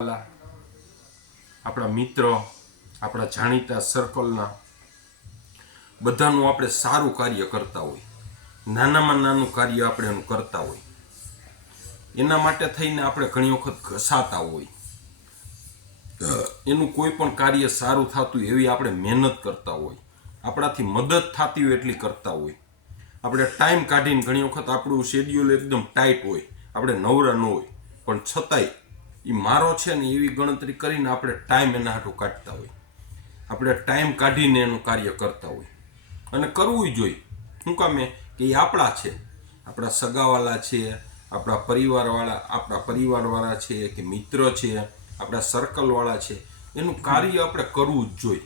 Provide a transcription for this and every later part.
આપણા મિત્રો, આપણા જાણીતા સર્કલના બધાનું આપણે સારું કાર્ય કરતા હોય, નાનામાં નાનું કાર્ય આપણે એનું કરતા હોય, એના માટે થઈને આપણે ઘણી વખત ઘસાતા હોય, એનું કોઈ પણ કાર્ય સારું થતું એવી આપણે મહેનત કરતા હોય, આપણાથી મદદ થતી હોય એટલી કરતા હોય, આપણે ટાઈમ કાઢીને ઘણી વખત આપણું શેડ્યુલ એકદમ ટાઈટ હોય, આપણે નવરા ન હોય, પણ છતાંય એ મારો છે ને એવી ગણતરી કરીને આપણે ટાઈમ એના હાટું કાઢતા હોય, આપણે ટાઈમ કાઢીને એનું કાર્ય કરતા હોય અને કરવું જોઈએ. શું કામે કે એ આપણા છે, આપણા સગાવાળા છે, આપણા પરિવારવાળા છે કે મિત્ર છે, આપણા સર્કલવાળા છે, એનું કાર્ય આપણે કરવું જ જોઈએ.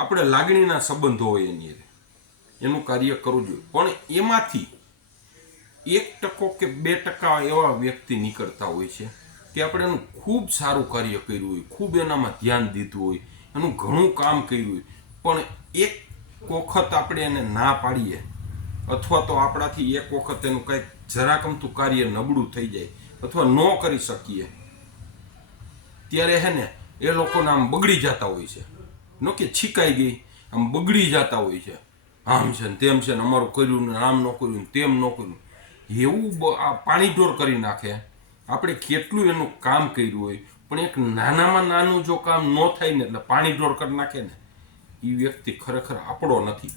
આપણે લાગણીના સંબંધો હોય એનું કાર્ય કરવું જોઈએ. પણ એમાંથી 1% કે 2% એવા વ્યક્તિ નીકળતા હોય છે કે આપણે એનું ખૂબ સારું કાર્ય કર્યું હોય, ખૂબ એનામાં ધ્યાન દીધું હોય, એનું ઘણું કામ કર્યું હોય, પણ એક વખત આપણે એને ના પાડીએ અથવા તો આપણાથી એક વખત એનું કંઈક જરાકમતું કાર્ય નબળું થઈ જાય અથવા ન કરી શકીએ ત્યારે હે ને એ લોકોને આમ બગડી જતા હોય છે. ન કે છીકાઈ ગઈ, આમ બગડી જતા હોય છે. આમ છે ને તેમ છે ને અમારું કર્યું ને આમ ન કર્યું ને તેમ ન કર્યું, એવું પાણી ઢોર કરી નાખે. આપણે કેટલું એનું કામ કર્યું હોય પણ એક નાનામાં નાનું જો કામ ન થાય ને એટલે પાણી ઢોર કરી નાખે ને, એ વ્યક્તિ ખરેખર આપણો નથી.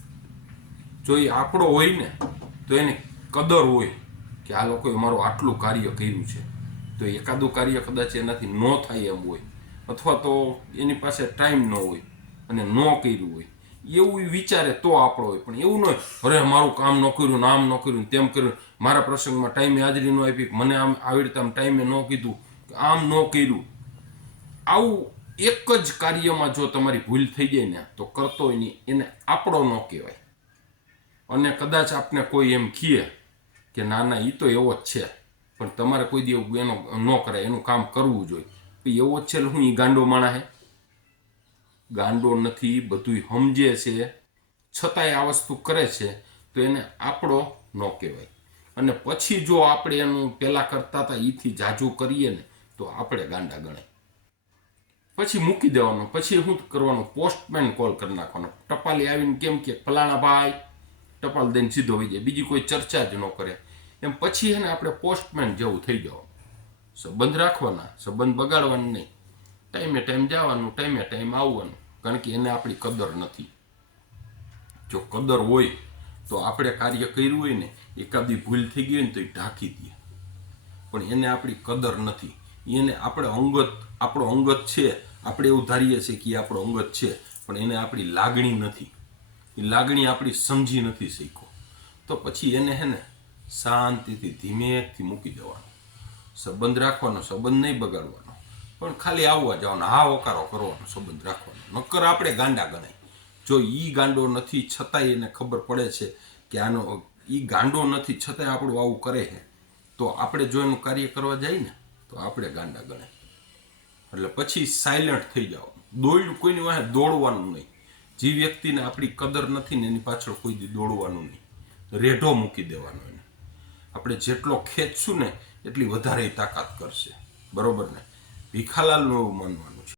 જો એ આપણો હોય ને તો એને કદર હોય કે આ લોકોએ મારું આટલું કાર્ય કર્યું છે, તો એકાદું કાર્ય કદાચ એનાથી ન થાય એમ હોય અથવા તો એની પાસે ટાઈમ ન હોય અને ન કર્યું હોય એવું વિચારે તો આપણો હોય. પણ એવું ન હોય, અરે મારું કામ ન કર્યું, આમ ન કર્યું, તેમ કર્યું, મારા પ્રસંગમાં ટાઈમે હાજરી ન આપી, મને આમ આવી રીતે આમ ટાઈમે ન કીધું, આમ ન કર્યું. આવું એક જ કાર્યમાં જો તમારી ભૂલ થઈ જાય ને તો કરતો હોય નહીં એને આપણો ન કહેવાય. અને કદાચ આપને કોઈ એમ કહે કે ના ના એ તો એવો જ છે પણ તમારે કોઈ દી એનો ન કરાય, એનું કામ કરવું જોઈએ, એવો જ છે એટલે હું એ ગાંડો માણા હે? ગાંડો નથી, બધું સમજે છે છતાંય આ વસ્તુ કરે છે તો એને આપણો ન કહેવાય. અને પછી જો આપણે એનું પહેલાં કરતા હતા એથી જાજુ કરીએ ને તો આપણે ગાંડા ગણાય. પછી મૂકી દેવાનું, પછી શું કરવાનું, પોસ્ટમેન કોલ કરી નાખવાનો. ટપાલી આવીને કેમ કે ફલાણા ભાઈ, ટપાલ દઈને સીધો હોઈ જાય, બીજી કોઈ ચર્ચા જ ન કરે. એમ પછી એને આપણે પોસ્ટમેન જેવું થઈ જવાનું. સંબંધ રાખવાના, સંબંધ બગાડવાનું નહીં, ટાઈમે ટાઈમ જવાનું, ટાઈમે ટાઈમ આવવાનું, કારણ કે એને આપણી કદર નથી. જો કદર હોય તો આપણે કાર્ય કર્યું હોય ને એકાદી ભૂલ થઈ ગઈ હોય ને તો એ ઢાંકી દે, પણ એને આપણી કદર નથી. એને આપણો અંગત છે, આપણે એવું ધારીએ છીએ કે એ આપણો અંગત છે, પણ એને આપણી લાગણી નથી, એ લાગણી આપણી સમજી નથી શીખો. તો પછી એને હે ને શાંતિથી ધીમેથી મૂકી દેવાનો, સંબંધ રાખવાનો, સંબંધ નહીં બગાડવાનો, પણ ખાલી આવવા જવાનો, હા હોકારો કરવાનો, સંબંધ રાખવાનો. નક્કર આપણે ગાંડા ગણાય. જો એ ગાંડો નથી છતાંય એને ખબર પડે છે કે એ ગાંડો નથી છતાંય આપણું આવું કરે છે, તો આપણે જો એનું કાર્ય કરવા જાય ને તો આપણે ગાંડા ગણાય. એટલે પછી સાયલન્ટ થઈ જવાનું, કોઈની વાહે દોડવાનું નહીં. જે વ્યક્તિને આપણી કદર નથી ને એની પાછળ કોઈ દી દોડવાનું નહીં, રેઢો મૂકી દેવાનો એને. આપણે જેટલો ખેંચશું ને એટલી વધારે તાકાત કરશે, બરોબર ને? ભીખાલાલનું એવું માનવાનું.